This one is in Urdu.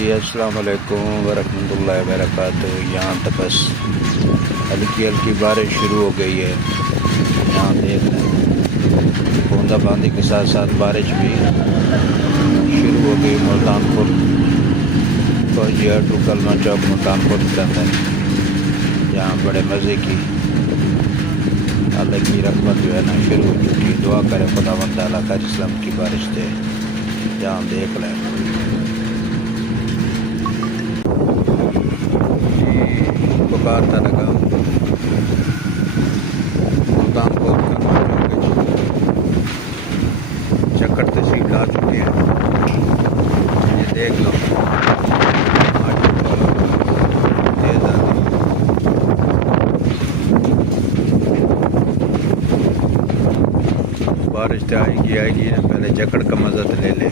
جی السلام علیکم ورحمۃ اللہ وبرکاتہ۔ یہاں تو بس ہلکی ہلکی بارش شروع ہو گئی ہے۔ یہاں دیکھ لیں بوندا باندی کے ساتھ ساتھ بارش بھی شروع ہو گئی۔ ملتان پور فوجی آٹو کلمہ چوک ملتان پور کے اندر یہاں بڑے مزے کی اللہ کی رحمت جو ہے نا شروع ہو چکی ہے۔ دعا کرے خداوند تعالیٰ خیر اسلام کی بارش دے۔ یہاں دیکھ لیں بخار تھا لگا ملتان پور چکر تشریف لا چکے ہیں۔ یہ دیکھ لو تیز آتی بارش تو آئے گی نا، پہلے جکڑ کا مزہ تو لے لے۔